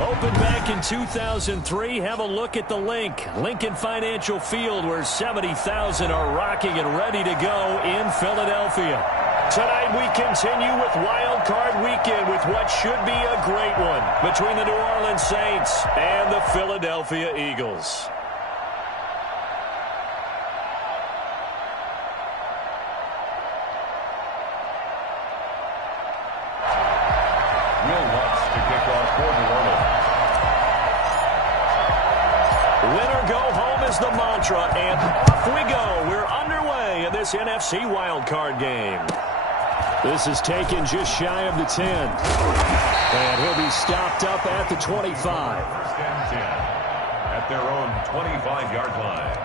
Opened back in 2003. Have a look at the link. Lincoln Financial Field, where 70,000 are rocking and ready to go in Philadelphia. Tonight we continue with Wild Card Weekend with what should be a great one between the New Orleans Saints and the Philadelphia Eagles. Winner go home is the mantra, and off we go. We're underway in this NFC wildcard game. This is taken just shy of the 10. And he'll be stopped up at the 25. First and 10 at their own 25-yard line.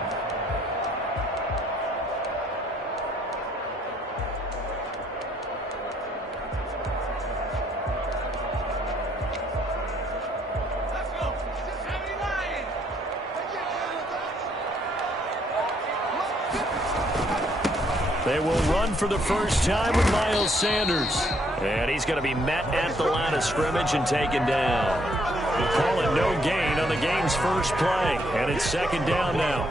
They will run for the first time with Miles Sanders. And he's going to be met at the line of scrimmage and taken down. We'll call it no gain on the game's first play. And it's second down now.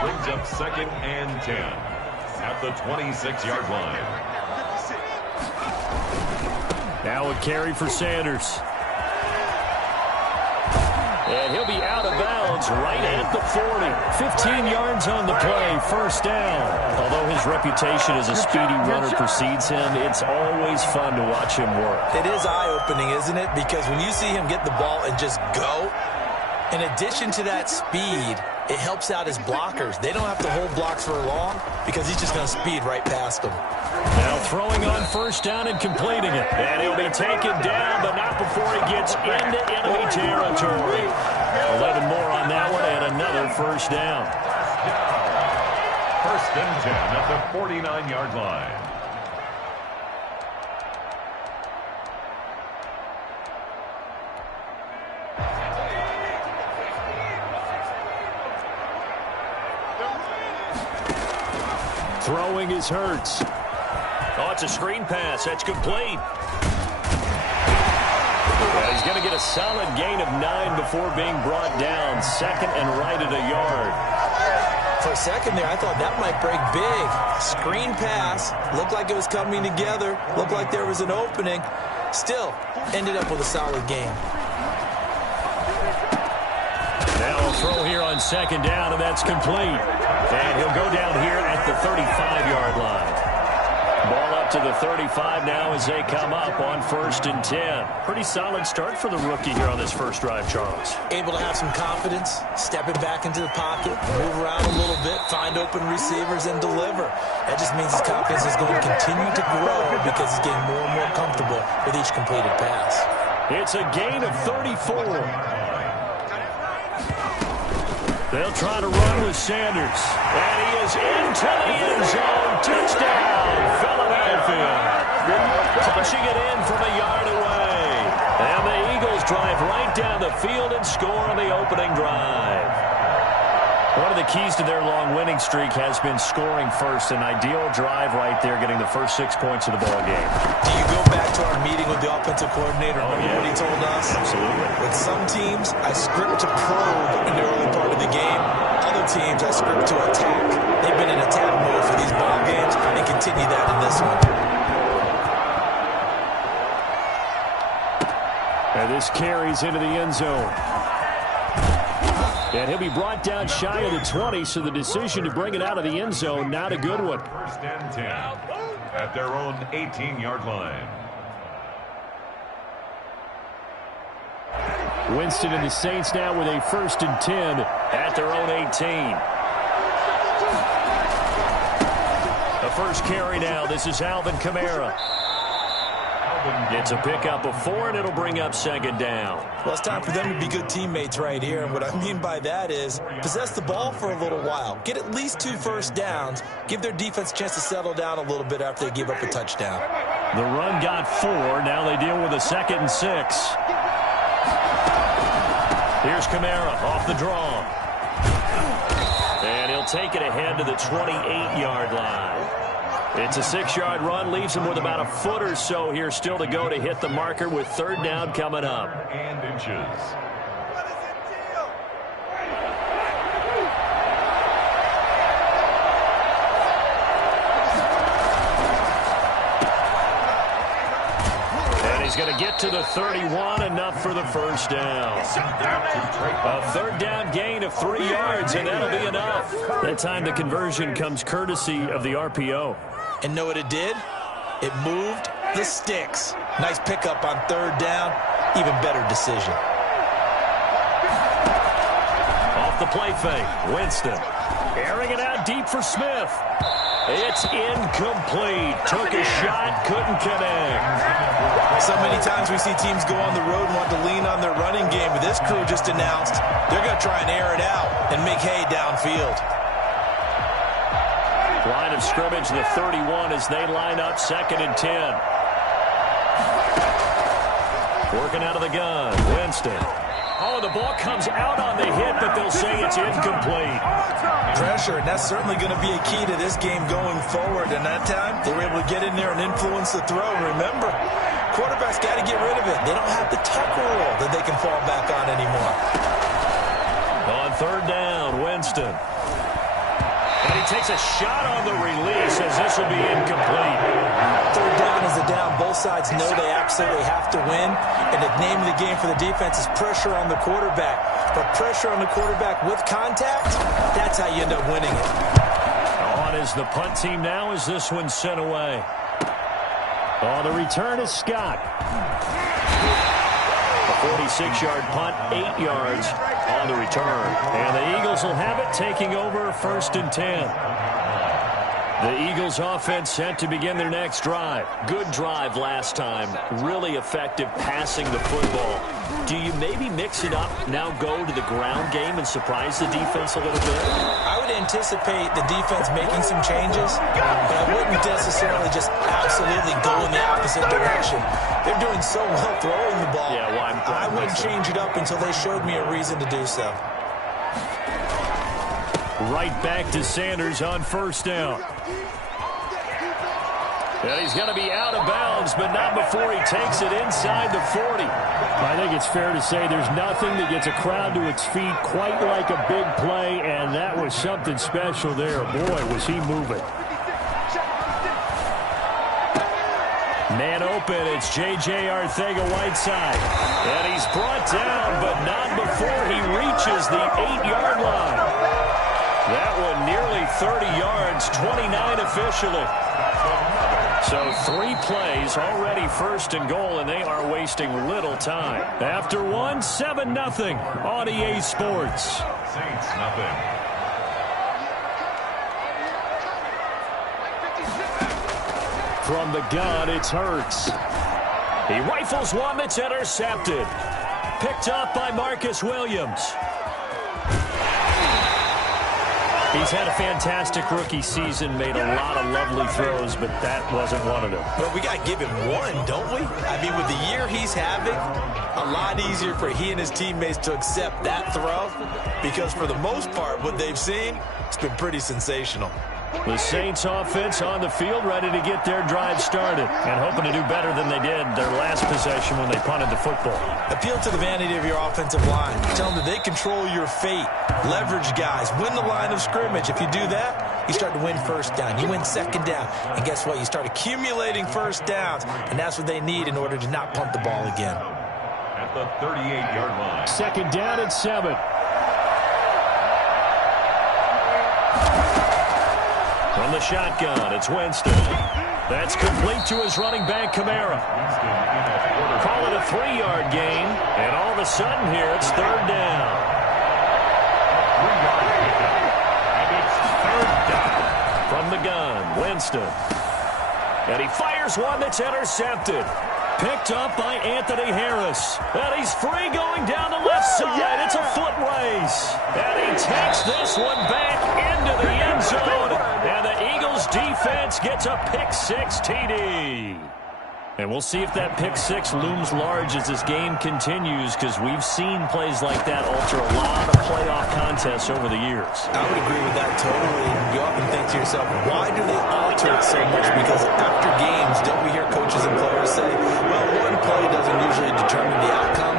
Brings up second and 10 at the 26-yard line. Now a carry for Sanders. And he'll be out of bounds right at the 40. 15 yards on the play, first down. Although his reputation as a speedy runner precedes him, it's always fun to watch him work. It is eye-opening, isn't it? Because when you see him get the ball and just go, in addition to that speed, it helps out his blockers. They don't have to hold blocks for long because he's just going to speed right past them. Now throwing on first down and completing it. And he'll be taken down, but not before he gets into enemy territory. 11 more on that one and another first down. First and 10 at the 49-yard line. Throwing is Hurts. Oh, it's a screen pass. That's complete. Well, he's going to get a solid gain of 9 before being brought down. Second and right at a yard. For a second there, I thought that might break big. Screen pass. Looked like it was coming together. Looked like there was an opening. Still, ended up with a solid gain. Now a throw here on second down, and that's complete. And he'll go down here at the 35-yard line. Ball up to the 35 now as they come up on first and 10. Pretty solid start for the rookie here on this first drive, Charles. Able to have some confidence, stepping back into the pocket, move around a little bit, find open receivers, and deliver. That just means his confidence is going to continue to grow because he's getting more and more comfortable with each completed pass. It's a gain of 34. They'll try to run with Sanders. And he is into the end zone. Touchdown, Philadelphia. Punching it in from a yard away. And the Eagles drive right down the field and score on the opening drive. One of the keys to their long winning streak has been scoring first. An ideal drive right there, getting the first 6 points of the ball game. Do you go back to our meeting with the offensive coordinator? Remember what he told us? Absolutely. With some teams, I script to probe in the early part of the game. Other teams, I script to attack. They've been in attack mode for these ball games and continue that in this one. And this carries into the end zone. And he'll be brought down shy of the 20, so the decision to bring it out of the end zone, not a good one. First and 10 at their own 18-yard line. Winston and the Saints now with a first and 10 at their own 18. The first carry now. This is Alvin Kamara. It's a pickup of 4, and it'll bring up second down. Well, it's time for them to be good teammates right here. And what I mean by that is possess the ball for a little while. Get at least 2 first downs. Give their defense a chance to settle down a little bit after they give up a touchdown. The run got 4. Now they deal with a second and 6. Here's Kamara off the draw. And he'll take it ahead to the 28-yard line. It's a 6-yard run, leaves him with about a foot or so here still to go to hit the marker with third down coming up. And inches. He's going to get to the 31, enough for the first down. A third down gain of 3 yards, and that'll be enough. That time the conversion comes courtesy of the RPO. And know what it did? It moved the sticks. Nice pickup on third down. Even better decision. Off the play fake, Winston. Airing it out deep for Smith. It's incomplete. Took a shot, couldn't connect. So many times we see teams go on the road and want to lean on their running game, but this crew just announced they're going to try and air it out and make hay downfield. Line of scrimmage, the 31 as they line up 2nd and 10. Working out of the gun, Winston. Oh, the ball comes out on the hit, but they'll say it's incomplete. Pressure, and that's certainly going to be a key to this game going forward. And that time, they were able to get in there and influence the throw. Remember, quarterbacks got to get rid of it. They don't have the tuck rule that they can fall back on anymore. On third down, Winston. And he takes a shot on the release as this will be incomplete. Third down is a down. Both sides know they absolutely have to win. And the name of the game for the defense is pressure on the quarterback. But pressure on the quarterback with contact, that's how you end up winning it. On is the punt team now as this one's sent away. On the return is Scott. A 46-yard punt, 8 yards on the return. And the Eagles will have it, taking over 1st and 10. The Eagles offense set to begin their next drive. Good drive last time. Really effective passing the football. Do you maybe mix it up, now go to the ground game and surprise the defense a little bit? I would anticipate the defense making some changes, but I wouldn't necessarily just absolutely go in the opposite direction. They're doing so well throwing the ball. Yeah, well, I wouldn't change it up until they showed me a reason to do so. Right back to Sanders on 1st down. And he's going to be out of bounds, but not before he takes it inside the 40. I think it's fair to say there's nothing that gets a crowd to its feet quite like a big play, and that was something special there. Boy, was he moving. Man open, it's J.J. Arcega-Whiteside. And he's brought down, but not before he reaches the 8-yard line. That one nearly 30 yards, 29 officially. So 3 plays, already 1st and goal, and they are wasting little time. After one, 7-0 on EA Sports. Saints nothing. From the gun, it's Hurts. He rifles one that's intercepted. Picked up by Marcus Williams. He's had a fantastic rookie season, made a lot of lovely throws, but that wasn't one of them. But we got to give him one, don't we? I mean, with the year he's having, a lot easier for he and his teammates to accept that throw, because for the most part, what they've seen, it's been pretty sensational. The Saints offense on the field, ready to get their drive started and hoping to do better than they did their last possession when they punted the football. Appeal to the vanity of your offensive line. Tell them that they control your fate. Leverage guys. Win the line of scrimmage. If you do that, you start to win 1st down. You win 2nd down. And guess what? You start accumulating 1st downs. And that's what they need in order to not punt the ball again. At the 38-yard line. 2nd down and 7. From the shotgun, it's Winston. That's complete to his running back, Kamara. Call it a 3-yard gain, and all of a sudden here, it's 3rd down. And it's 3rd down. From the gun, Winston. And he fires one that's intercepted. Picked up by Anthony Harris. And he's free going down the left side. It's a foot race. And he takes this one back into the end zone. And the Eagles defense gets a pick-6 TD. And we'll see if that pick-6 looms large as this game continues, because we've seen plays like that alter a lot of playoff contests over the years. I would agree with that totally. You often think to yourself, why do they all to it so much because after games, don't we hear coaches and players say, well, one play doesn't usually determine the outcome?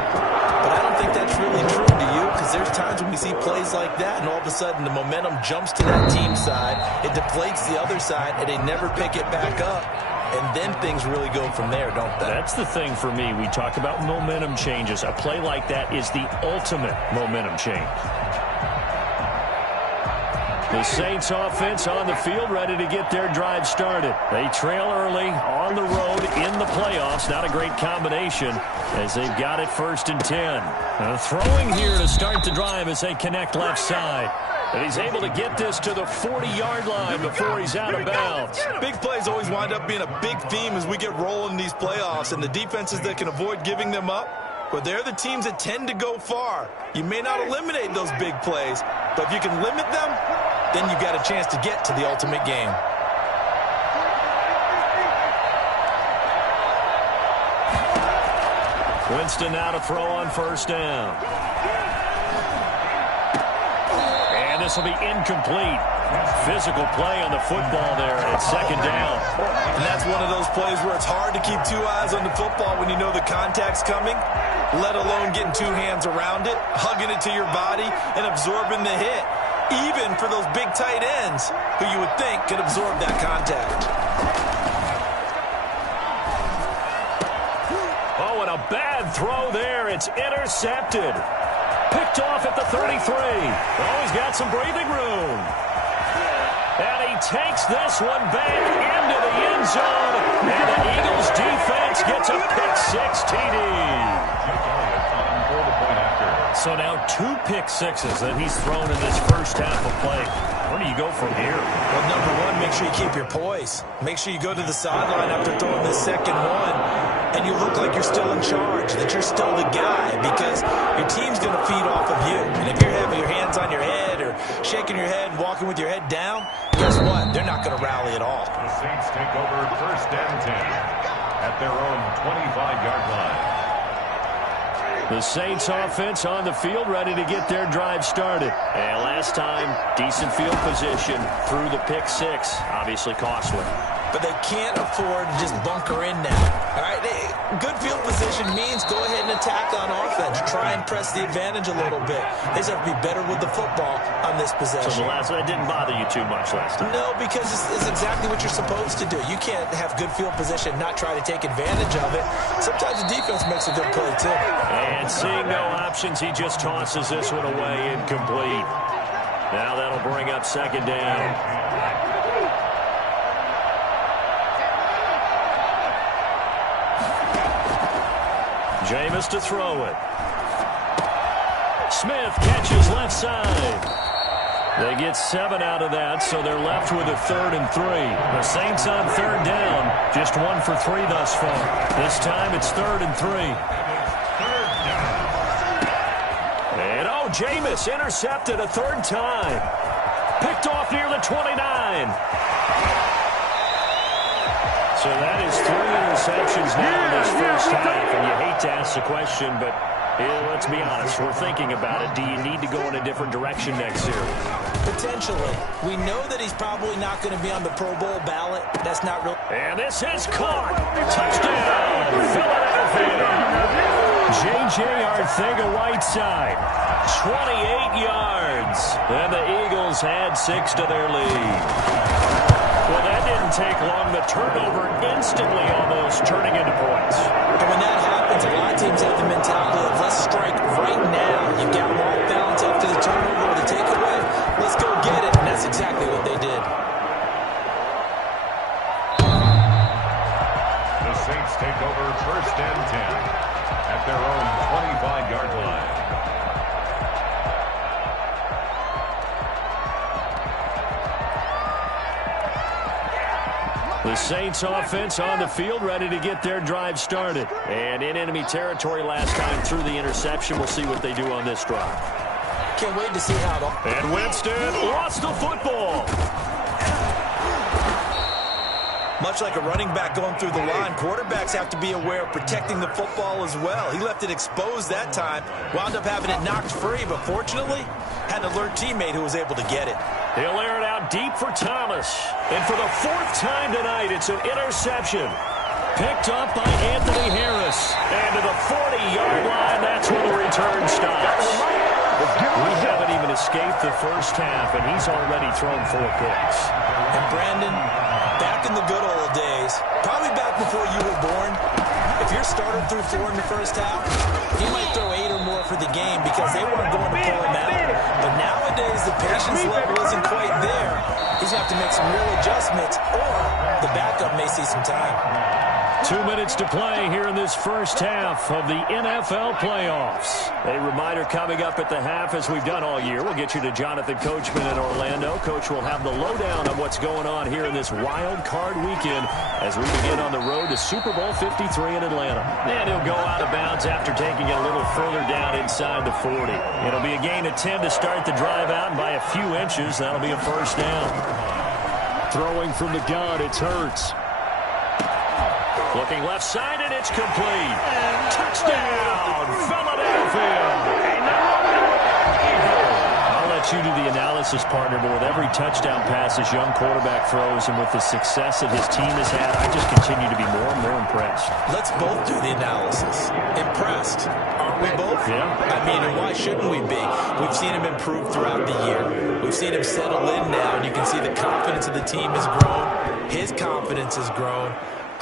But I don't think that's really true, do you? Because there's times when we see plays like that, and all of a sudden the momentum jumps to that team side, it deflates the other side, and they never pick it back up. And then things really go from there, don't they? That's the thing for me. We talk about momentum changes. A play like that is the ultimate momentum change. The Saints offense on the field, ready to get their drive started. They trail early on the road in the playoffs. Not a great combination as they've got it 1st and 10. Throwing here to start the drive as they connect left side. And he's able to get this to the 40-yard line before he's out of bounds. Big plays always wind up being a big theme as we get rolling in these playoffs, and the defenses that can avoid giving them up, but they're the teams that tend to go far. You may not eliminate those big plays, but if you can limit them, then you've got a chance to get to the ultimate game. Winston now to throw on 1st down. And this will be incomplete. Physical play on the football there, and it's 2nd down. And that's one of those plays where it's hard to keep 2 eyes on the football when you know the contact's coming, let alone getting 2 hands around it, hugging it to your body, and absorbing the hit. Even for those big tight ends who you would think could absorb that contact. Oh, and a bad throw there. It's intercepted. Picked off at the 33. Oh, he's got some breathing room. And he takes this one back into the end zone. And the Eagles defense gets a pick-6 TD. So now 2 pick-6s that he's thrown in this first half of play. Where do you go from here? Well, number one, make sure you keep your poise. Make sure you go to the sideline after throwing this second one, and you look like you're still in charge, that you're still the guy, because your team's going to feed off of you. And if you're having your hands on your head or shaking your head and walking with your head down, guess what? They're not going to rally at all. The Saints take over 1st and 10 at their own 25-yard line. The Saints offense on the field, ready to get their drive started. And last time, decent field position through the pick-6. Obviously costly. But they can't afford to just bunker in now. All right, good field position means go ahead and attack on offense. Try and press the advantage a little bit. They just have to be better with the football on this possession. So that didn't bother you too much last time? No, because it's exactly what you're supposed to do. You can't have good field position, not try to take advantage of it. Sometimes the defense makes a good play, too. And seeing no options, he just tosses this one away incomplete. Now that'll bring up 2nd down. Jameis to throw it. Smith catches left side. They get 7 out of that, so they're left with a 3rd and 3. The Saints on 3rd down, just 1 for 3 thus far. This time it's 3rd and 3. And Jameis intercepted a 3rd time. Picked off near the 29. So that is 3 interceptions now in this first half, and you hate to ask the question, but let's be honest, we're thinking about it. Do you need to go in a different direction next series? Potentially. We know that he's probably not going to be on the Pro Bowl ballot. That's not real. And this is caught. Touchdown, Philadelphia. J.J. Arcega-Whiteside, 28 yards. And the Eagles had 6 to their lead. Well, that didn't take long. The turnover instantly almost turning into points. And when that happens, a lot of teams have the mentality of let's strike right now. You've got them off balance after the turnover or the takeaway. Let's go get it. And that's exactly what they did. The Saints take over 1st and 10 at their own 25-yard line. The Saints offense on the field, ready to get their drive started. And in enemy territory last time through the interception. We'll see what they do on this drive. Can't wait to see how they'll... And Winston lost the football. Much like a running back going through the line, quarterbacks have to be aware of protecting the football as well. He left it exposed that time, wound up having it knocked free, but fortunately, had an alert teammate who was able to get it. He'll air it out deep for Thomas. And for the fourth time tonight, it's an interception. Picked up by Anthony Harris. And to the 40-yard line, that's where the return stops. We haven't even escaped the first half, and he's already thrown 4 picks. And Brandon, back in the good old days, probably back before you were born, if your starter threw 4 in the first half, he might throw 8 or more for the game because they weren't going to pull him out. But nowadays, the patience level isn't quite there. He's going to have to make some real adjustments, or the backup may see some time. 2 minutes to play here in this first half of the NFL playoffs. A reminder coming up at the half, as we've done all year. We'll get you to Jonathan Coachman in Orlando. Coach will have the lowdown on what's going on here in this wild card weekend as we begin on the road to Super Bowl 53 in Atlanta. And he'll go out of bounds after taking it a little further down inside the 40. It'll be a gain of 10 to start the drive out, and by a few inches, that'll be a first down. Throwing from the gun, it's Hurts. Looking left side, and it's complete. Touchdown, Philadelphia. I'll let you do the analysis, partner, but with every touchdown pass this young quarterback throws and with the success that his team has had, I just continue to be more and more impressed. Let's both do the analysis. Impressed. Aren't we both? Yeah. I mean, and why shouldn't we be? We've seen him improve throughout the year. We've seen him settle in now, and you can see the confidence of the team has grown. His confidence has grown.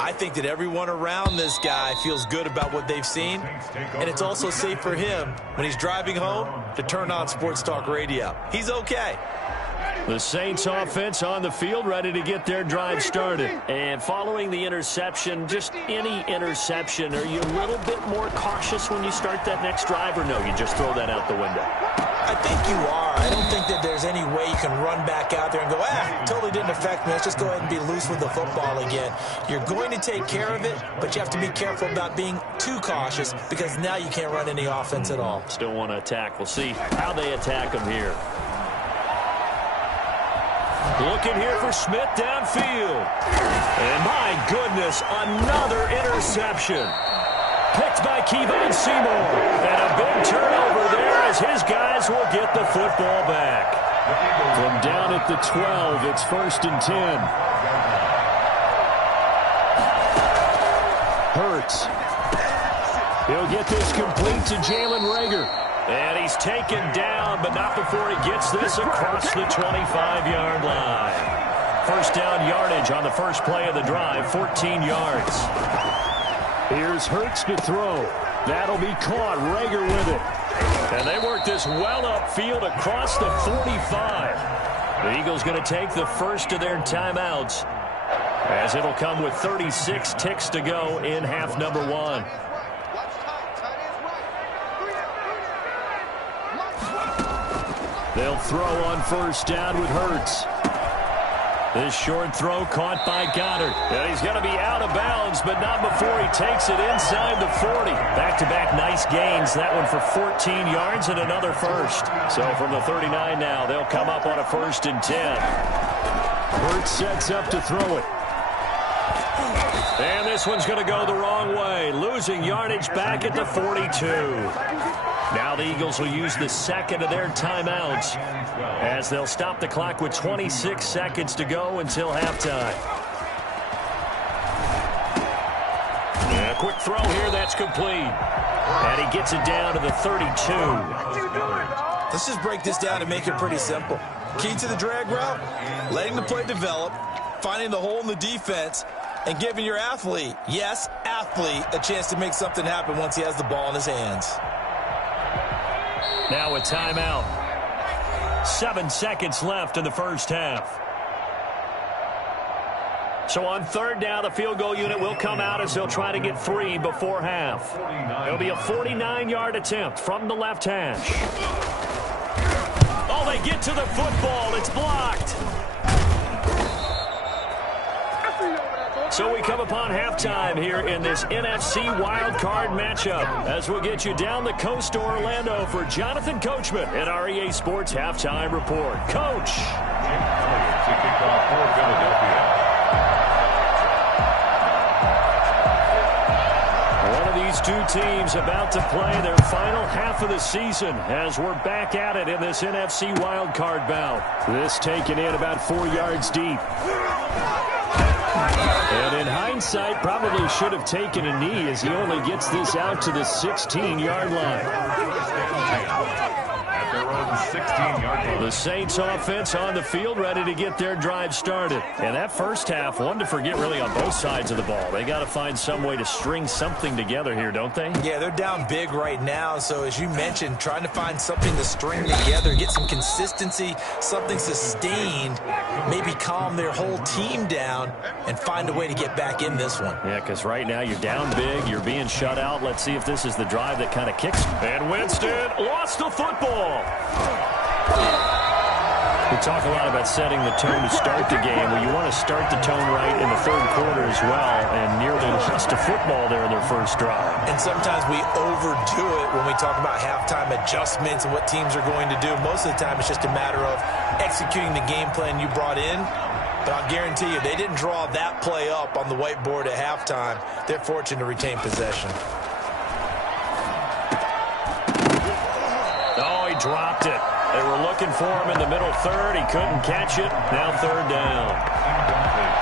I think that everyone around this guy feels good about what they've seen, and it's also safe for him when he's driving home to turn on Sports Talk Radio. He's okay. The Saints offense on the field, ready to get their drive started. And following the interception, just any interception, are you a little bit more cautious when you start that next drive, or no, you just throw that out the window? I think you are. I don't think that there's any way you can run back out there and go, totally didn't affect me. Let's just go ahead and be loose with the football again. You're going to take care of it, but you have to be careful about being too cautious because now you can't run any offense at all. Still want to attack. We'll see how they attack him here. Looking here for Smith downfield. And my goodness, another interception. Picked by Kevon Seymour. And a big turnover there as his guys will get the football back. From down at the 12, it's 1st and 10. Hurts. He'll get this complete to Jalen Reagor. And he's taken down, but not before he gets this across the 25-yard line. First down yardage on the first play of the drive, 14 yards. Here's Hurts to throw. That'll be caught. Reagor with it. And they work this well upfield across the 45. The Eagles going to take the first of their timeouts, as it'll come with 36 ticks to go in half number 1. They'll throw on first down with Hurts. This short throw caught by Goddard. And he's going to be out of bounds, but not before he takes it inside the 40. Back-to-back nice gains. That one for 14 yards and another first. So from the 39 now, they'll come up on a 1st and 10. Hurts sets up to throw it. And this one's going to go the wrong way. Losing yardage back at the 42. Now the Eagles will use the second of their timeouts as they'll stop the clock with 26 seconds to go until halftime. And a quick throw here, that's complete. And he gets it down to the 32. Let's just break this down and make it pretty simple. Key to the drag route, letting the play develop, finding the hole in the defense, and giving your athlete, yes, athlete, a chance to make something happen once he has the ball in his hands. Now a timeout. 7 seconds left in the first half. So on third down, the field goal unit will come out as they'll try to get 3 before half. It'll be a 49-yard attempt from the left hash. Oh, they get to the football. It's blocked. So we come upon halftime here in this NFC wildcard matchup as we'll get you down the coast to Orlando for Jonathan Coachman at our EA Sports Halftime Report. Coach. One of these two teams about to play their final half of the season as we're back at it in this NFC wildcard bout. This taken in about 4 yards deep. And in hindsight, probably should have taken a knee as he only gets this out to the 16-yard line. At their own 16-yard line. The Saints offense on the field ready to get their drive started. And that first half, one to forget really on both sides of the ball. They got to find some way to string something together here, don't they? Yeah, they're down big right now. So as you mentioned, trying to find something to string together, get some consistency, something sustained, maybe calm their whole team down and find a way to get back in this one. Yeah, because right now you're down big, you're being shut out. Let's see if this is the drive that kind of kicks. And Winston lost the football. We talk a lot about setting the tone to start the game. Well, you want to start the tone right in the third quarter as well, and nearly lost a football there in their first drive. And sometimes we overdo it when we talk about halftime adjustments and what teams are going to do. Most of the time it's just a matter of executing the game plan you brought in. But I'll guarantee you, they didn't draw that play up on the whiteboard at halftime. They're fortunate to retain possession. Oh, he dropped it. They were looking for him in the middle third. He couldn't catch it. Now third down.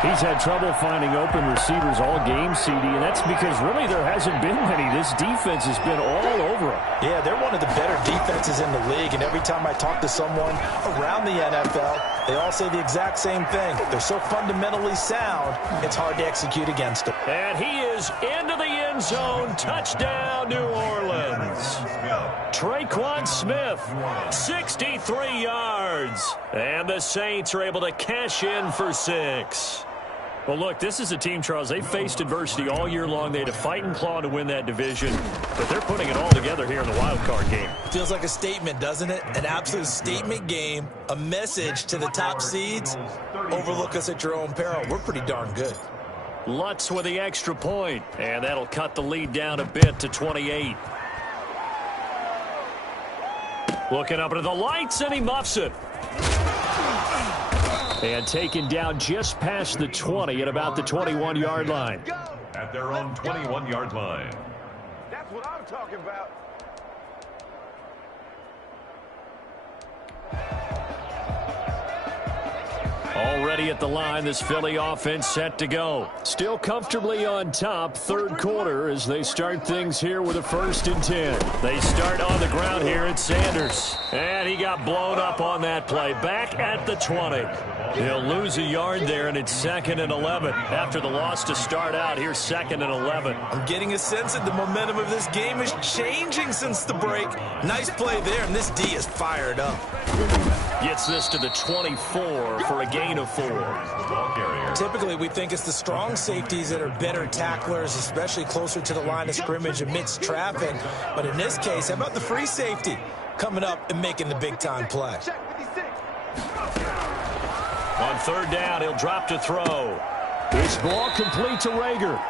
He's had trouble finding open receivers all game, CD, and that's because really there hasn't been many. This defense has been all over him. Yeah, they're one of the better defenses in the league, and every time I talk to someone around the NFL, they all say the exact same thing. They're so fundamentally sound, it's hard to execute against them. And he is into the end zone. Touchdown, New Orleans. Traquan Smith, 63 yards. And the Saints are able to cash in for 6. Well, look, this is a team, Charles, they faced adversity all year long. They had to fight and claw to win that division, but they're putting it all together here in the wild card game. Feels like a statement, doesn't it? An absolute statement game, a message to the top seeds. Overlook us at your own peril. We're pretty darn good. Lutz with the extra point, and that'll cut the lead down a bit to 28. Looking up into the lights, and he muffs it. And taken down just past the 20 at about the 21-yard line. At their own 21-yard line. That's what I'm talking about. Already at the line, this Philly offense set to go. Still comfortably on top, third quarter as they start things here with a 1st and 10. They start on the ground here at Sanders. And he got blown up on that play. Back at the 20. He'll lose a yard there, and it's 2nd and 11. After the loss to start out, here's 2nd and 11. I'm getting a sense that the momentum of this game is changing since the break. Nice play there, and this D is fired up. Gets this to the 24 for a gain of 4. Typically, we think it's the strong safeties that are better tacklers, especially closer to the line of scrimmage amidst traffic. But in this case, how about the free safety coming up and making the big-time play? On third down, he'll drop to throw. This ball complete to Rager.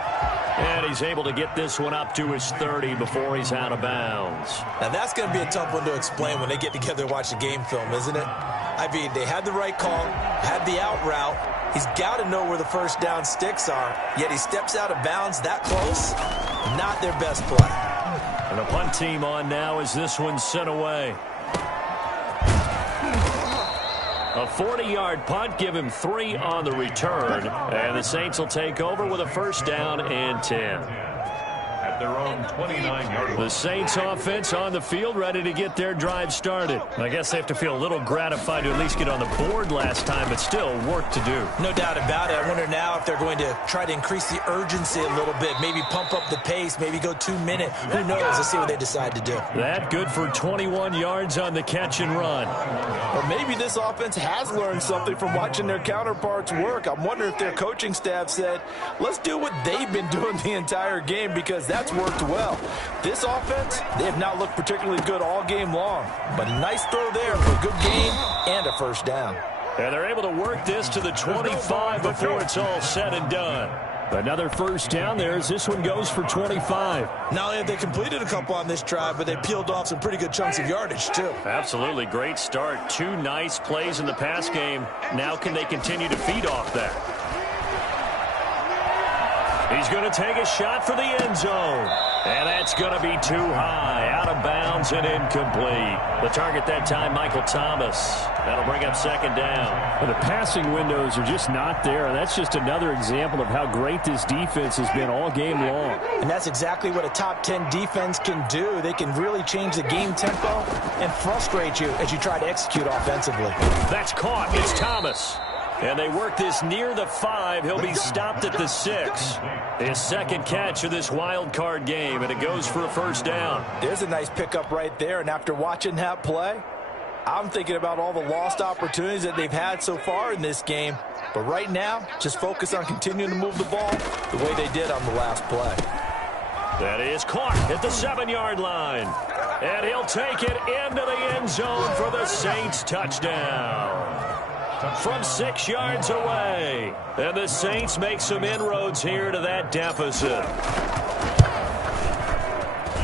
And he's able to get this one up to his 30 before he's out of bounds. Now, that's going to be a tough one to explain when they get together and watch the game film, isn't it? I mean, they had the right call, had the out route. He's got to know where the first down sticks are, yet he steps out of bounds that close. Not their best play. And the punt team on now as this one's sent away. A 40-yard punt, give him 3 on the return. And the Saints will take over with a 1st down and 10. At their own 29-yard line. The Saints offense on the field ready to get their drive started. I guess they have to feel a little gratified to at least get on the board last time, but still work to do. No doubt about it. I wonder now if they're going to try to increase the urgency a little bit, maybe pump up the pace, maybe go 2-minute. Who knows? Let's see what they decide to do. That good for 21 yards on the catch and run. Or maybe this offense has learned something from watching their counterparts work. I'm wondering if their coaching staff said, let's do what they've been doing the entire game because that's worked well. This offense, they have not looked particularly good all game long. But a nice throw there for a good gain and a 1st down. And they're able to work this to the 25 before it's all said and done. Another 1st down there as this one goes for 25. Not only have they completed a couple on this drive, but they peeled off some pretty good chunks of yardage, too. Absolutely. Great start. 2 nice plays in the pass game. Now can they continue to feed off that? He's going to take a shot for the end zone. And that's going to be too high, out of bounds and incomplete. The target that time, Michael Thomas. That'll bring up second down. Well, the passing windows are just not there. That's just another example of how great this defense has been all game long. And that's exactly what a top 10 defense can do. They can really change the game tempo and frustrate you as you try to execute offensively. That's caught. It's Thomas. And they work this near the 5. He'll be stopped at the 6. His second catch of this wild card game, and it goes for a first down. There's a nice pickup right there, and after watching that play, I'm thinking about all the lost opportunities that they've had so far in this game. But right now, just focus on continuing to move the ball the way they did on the last play. That is caught at the 7-yard line. And he'll take it into the end zone for the Saints touchdown. From 6 yards away. And the Saints make some inroads here to that deficit.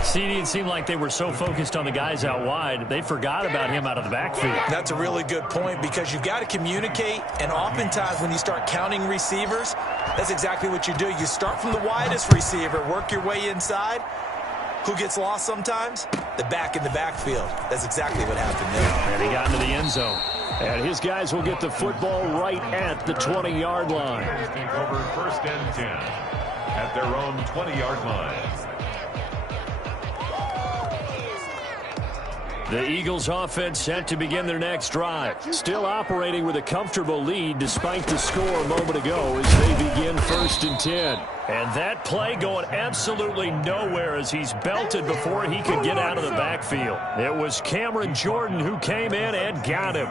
CD, it seemed like they were so focused on the guys out wide, they forgot about him out of the backfield. That's a really good point because you've got to communicate, and oftentimes when you start counting receivers, that's exactly what you do. You start from the widest receiver, work your way inside. Who gets lost sometimes? The back in the backfield. That's exactly what happened there. And he got into the end zone. And his guys will get the football right at the 20-yard line. Over first and 10 at their own 20-yard line. The Eagles offense set to begin their next drive. Still operating with a comfortable lead despite the score a moment ago as they begin first and 10. And that play going absolutely nowhere as he's belted before he could get out of the backfield. It was Cameron Jordan who came in and got him.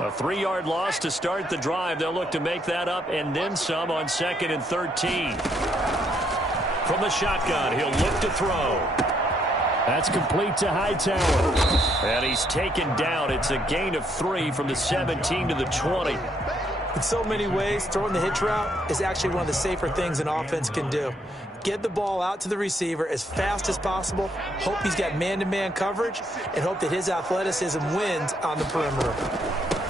A 3-yard loss to start the drive. They'll look to make that up and then some on 2nd and 13. From the shotgun, he'll look to throw. That's complete to Hightower. And he's taken down. It's a gain of 3 from the 17 to the 20. In so many ways, throwing the hitch route is actually one of the safer things an offense can do. Get the ball out to the receiver as fast as possible, hope he's got man-to-man coverage, and hope that his athleticism wins on the perimeter.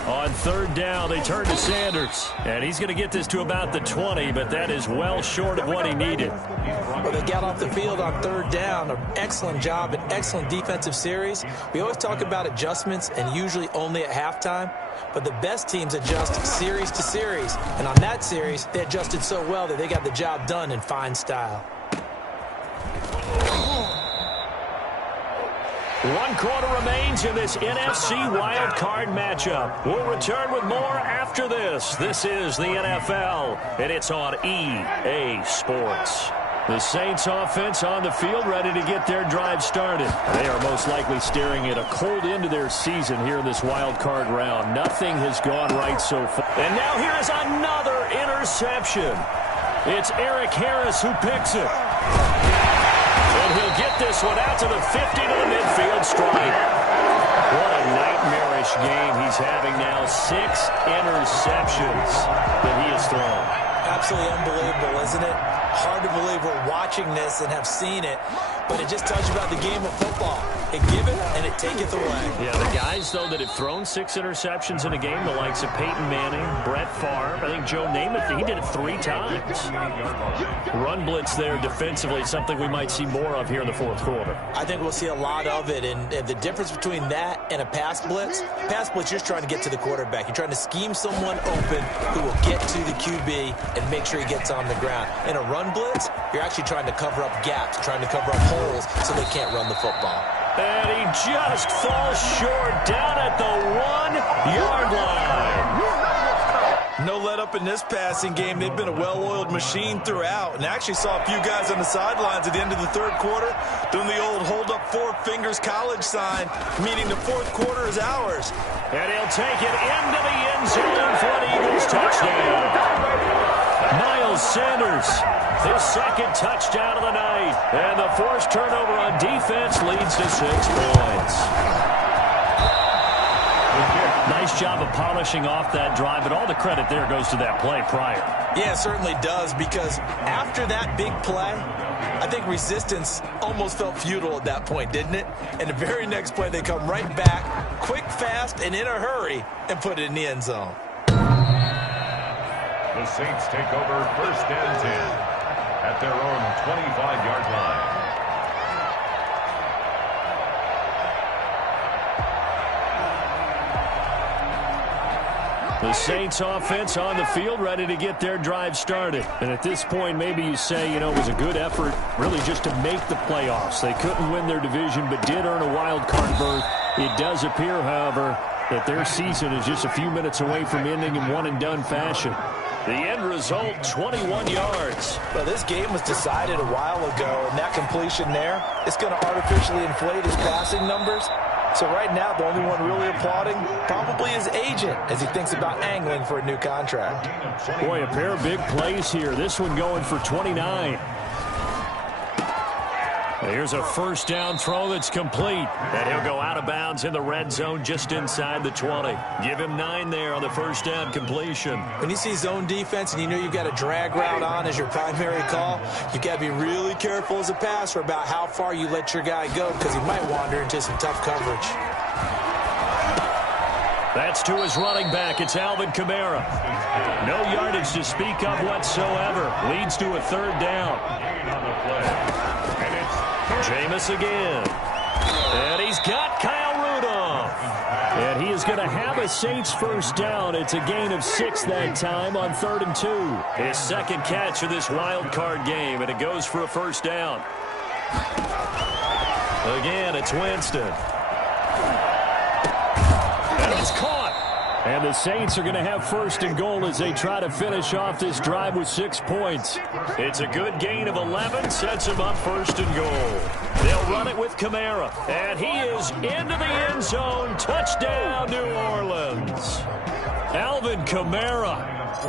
On 3rd down, they turn to Sanders. And he's going to get this to about the 20, but that is well short of what he needed. Well, they got off the field on 3rd down. An excellent job, an excellent defensive series. We always talk about adjustments and usually only at halftime. But the best teams adjust series to series. And on that series, they adjusted so well that they got the job done in fine style. 1 quarter remains in this NFC wildcard matchup. We'll return with more after this. This is the NFL, and it's on EA Sports. The Saints offense on the field ready to get their drive started. They are most likely staring at a cold end to their season here in this wild card round. Nothing has gone right so far. And now here is another interception. It's Eric Harris who picks it. And he'll get this one out to the 50 to the midfield stripe. What a nightmarish game he's having now. 6 interceptions that he has thrown. Absolutely unbelievable, isn't it? Hard to believe we're watching this and have seen it, but it just tells you about the game of football. It giveth and it taketh away. Yeah, the guys, though, that have thrown 6 interceptions in a game, the likes of Peyton Manning, Brett Favre, I think Joe Namath, he did it 3 times. Run blitz there defensively, something we might see more of here in the 4th quarter. I think we'll see a lot of it, and the difference between that and a pass blitz, you're just trying to get to the quarterback. You're trying to scheme someone open who will get to the QB and make sure he gets on the ground. In a run blitz, you're actually trying to cover up gaps, trying to cover up holes so they can't run the football. And he just falls short down at the 1-yard line. No let up in this passing game. They've been a well-oiled machine throughout. And I actually saw a few guys on the sidelines at the end of the 3rd quarter doing the old hold up 4 fingers college sign, meaning the 4th quarter is ours. And he'll take it into the end zone for an Eagles touchdown. Miles Sanders, his 2nd touchdown of the night. And the forced turnover on defense leads to 6 points. Nice job of polishing off that drive, but all the credit there goes to that play prior. Yeah, it certainly does, because after that big play, I think resistance almost felt futile at that point, didn't it? And the very next play, they come right back, quick, fast, and in a hurry, and put it in the end zone. The Saints take over 1st and 10 at their own 25-yard line. The Saints offense on the field, ready to get their drive started. And at this point, maybe you say, it was a good effort really just to make the playoffs. They couldn't win their division, but did earn a wild card berth. It does appear, however, that their season is just a few minutes away from ending in one-and-done fashion. The end result, 21 yards. Well, this game was decided a while ago, and that completion there, it's going to artificially inflate his passing numbers. So right now, the only one really applauding probably his agent as he thinks about angling for a new contract. Boy, a pair of big plays here. This one going for 29. Here's a first down throw that's complete. And he'll go out of bounds in the red zone just inside the 20. Give him 9 there on the first down completion. When you see zone defense and you know you've got a drag route on as your primary call, you've got to be really careful as a passer about how far you let your guy go because he might wander into some tough coverage. That's to his running back. It's Alvin Kamara. No yardage to speak of whatsoever. Leads to a 3rd down. Jameis again. And he's got Kyle Rudolph. And he is going to have a Saints first down. It's a gain of 6 that time on 3rd and 2. His second catch of this wild card game, and it goes for a first down. Again, it's Winston. And it's caught. And the Saints are going to have 1st and goal as they try to finish off this drive with 6 points. It's a good gain of 11, sets them up 1st and goal. They'll run it with Kamara, and he is into the end zone. Touchdown, New Orleans. Alvin Kamara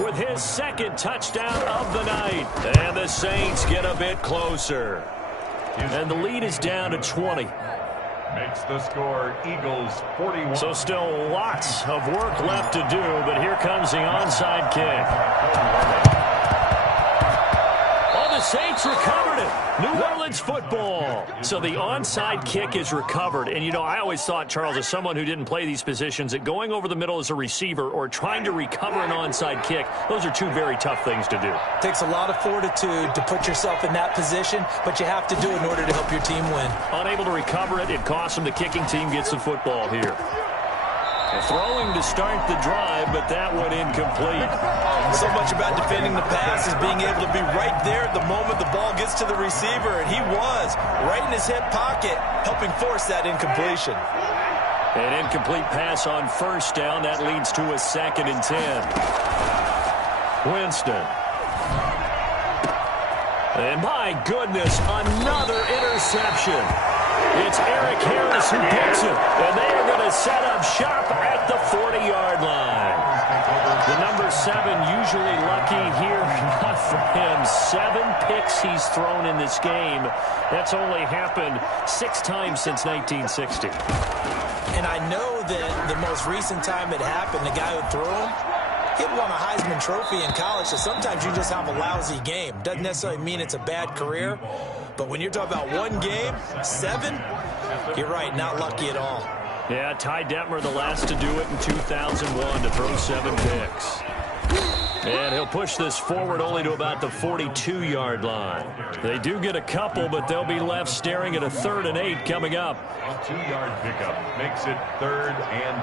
with his 2nd touchdown of the night. And the Saints get a bit closer. And the lead is down to 20. Makes the score Eagles 41. So still lots of work left to do, but here comes the onside kick. Oh, the Saints recovered it. New Orleans football. So the onside kick is recovered. And, I always thought, Charles, as someone who didn't play these positions, that going over the middle as a receiver or trying to recover an onside kick, those are 2 very tough things to do. Takes a lot of fortitude to put yourself in that position, but you have to do it in order to help your team win. Unable to recover it, it costs them. The kicking team gets the football here. Throwing to start the drive, but that one incomplete. So much about defending the pass is being able to be right there at the moment the ball gets to the receiver, and he was right in his hip pocket, helping force that incompletion. An incomplete pass on first down. That leads to a 2nd and 10. Winston. And my goodness, another interception. It's Eric Harris who picks it, and they are going to set up shop at the 40-yard line. The number 7 usually lucky here, not for him. 7 picks he's thrown in this game. That's only happened 6 times since 1960. And I know that the most recent time it happened, the guy who threw him, he won a Heisman Trophy in college, so sometimes you just have a lousy game. Doesn't necessarily mean it's a bad career, but when you're talking about one game, 7, you're right, not lucky at all. Yeah, Ty Detmer, the last to do it in 2001, to throw 7 picks. And he'll push this forward only to about the 42-yard line. They do get a couple, but they'll be left staring at a 3rd and 8 coming up. A 2-yard pickup makes it 3rd and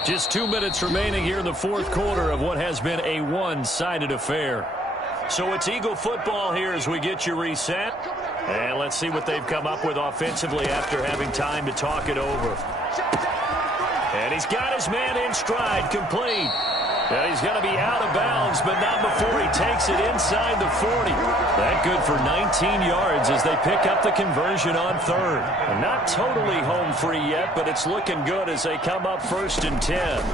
8. Just 2 minutes remaining here in the 4th quarter of what has been a one-sided affair. So it's Eagle football here as we get you reset. And let's see what they've come up with offensively after having time to talk it over. And he's got his man in stride, complete. And he's going to be out of bounds, but not before he takes it inside the 40. That good for 19 yards as they pick up the conversion on 3rd. And not totally home free yet, but it's looking good as they come up 1st and 10.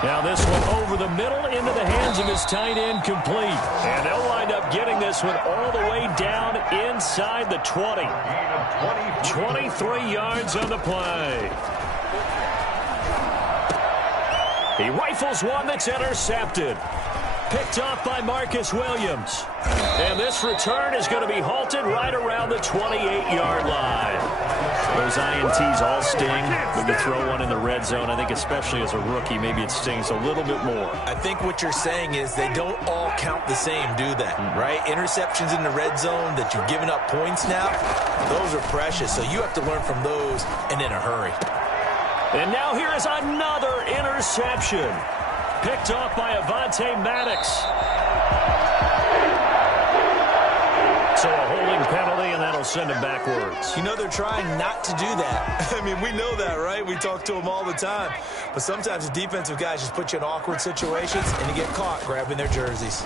Now this one over the middle into the hands of his tight end, complete. And they'll wind up getting this one all the way down inside the 20. 23 yards on the play. He rifles one that's intercepted. Picked off by Marcus Williams. And this return is going to be halted right around the 28-yard line. Those INTs all sting when you throw one in the red zone. I think especially as a rookie, maybe it stings a little bit more. I think what you're saying is they don't all count the same, do they? Right? Interceptions in the red zone that you've given up points now, those are precious. So you have to learn from those and in a hurry. And now here is another interception. Picked off by Avonte Maddox. So a holding penalty, and that'll send him backwards. You know, they're trying not to do that. I mean, we know that, right? We talk to them all the time. But sometimes the defensive guys just put you in awkward situations, and you get caught grabbing their jerseys.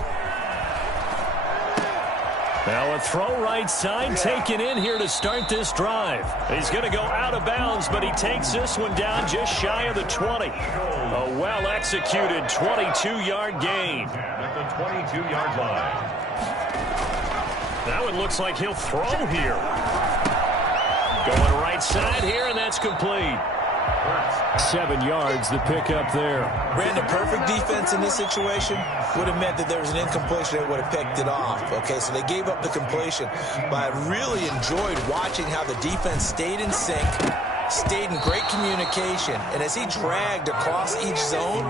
Now a throw right side taken in here to start this drive. He's going to go out of bounds, but he takes this one down just shy of the 20. A well-executed 22-yard gain. At the 22-yard line. Now it looks like he'll throw here. Going right side here, and that's complete. 7 yards, the pickup there. Brandon, perfect defense in this situation would have meant that there was an incompletion that would have picked it off. Okay, so they gave up the completion. But I really enjoyed watching how the defense stayed in sync, stayed in great communication. And as he dragged across each zone,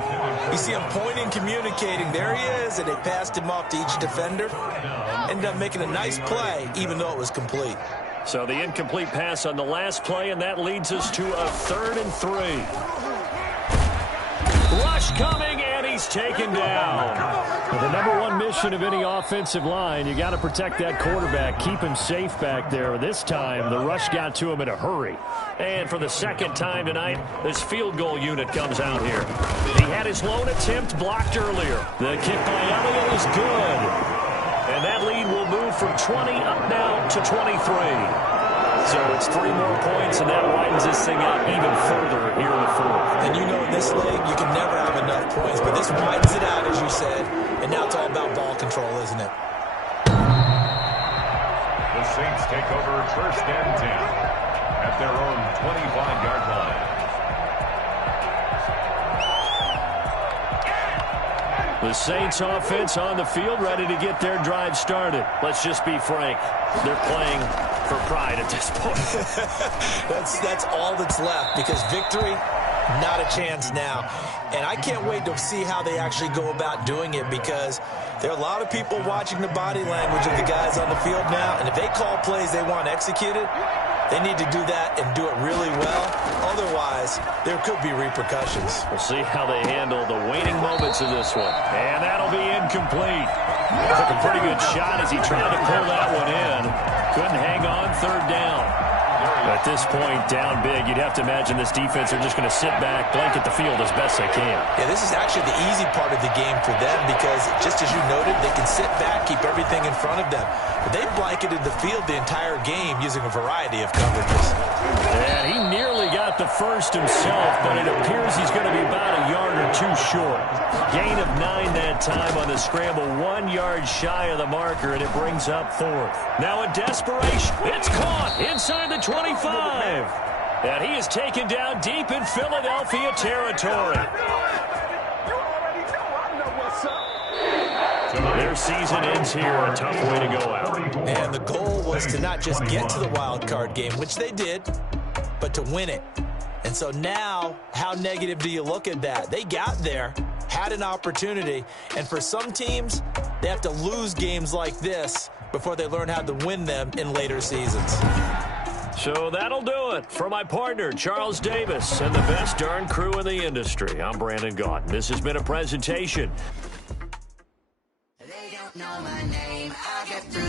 you see him pointing, communicating. There he is, and they passed him off to each defender. Ended up making a nice play, even though it was complete. So the incomplete pass on the last play, and that leads us to a 3rd and 3. Rush coming, and he's taken down. Well, the number one mission of any offensive line, you got to protect that quarterback, keep him safe back there. This time, the rush got to him in a hurry. And for the second time tonight, this field goal unit comes out here. He had his lone attempt blocked earlier. The kick by Elliott is good. And that lead will move from 20 up now to 23. So it's 3 more points, and that widens this thing out even further here in the 4th. And you know in this league, you can never have enough points, but this widens it out, as you said, and now it's all about ball control, isn't it? The Saints take over 1st and 10 at their own 25-yard line. The Saints offense on the field, ready to get their drive started. Let's just be frank. They're playing for pride at this point. That's all that's left, because victory, not a chance now. And I can't wait to see how they actually go about doing it, because there are a lot of people watching the body language of the guys on the field now, and if they call plays they want executed, they need to do that and do it really well. Otherwise, there could be repercussions. We'll see how they handle the waning moments of this one. And that'll be incomplete. Took a pretty good shot as he tried to pull that one in. Couldn't hang on, 3rd down. At this point, down big, you'd have to imagine this defense are just going to sit back, blanket the field as best they can. Yeah, this is actually the easy part of the game for them, because just as you noted, they can sit back, keep everything in front of them. But they blanketed the field the entire game using a variety of coverages. And he nearly got the first himself, but it appears he's going to be about a yard or 2 short. Gain of 9 that time on the scramble, 1 yard shy of the marker, and it brings up 4th. Now in desperation, it's caught inside the 25. And he is taken down deep in Philadelphia territory. Their season ends here. A tough way to go out. And the goal was to not just get to the wild card game, which they did, but to win it. And so now, how negative do you look at that? They got there, had an opportunity, and for some teams, they have to lose games like this before they learn how to win them in later seasons. So that'll do it. For my partner, Charles Davis, and the best darn crew in the industry, I'm Brandon Gaudin. This has been a presentation. They don't know my name. I get through.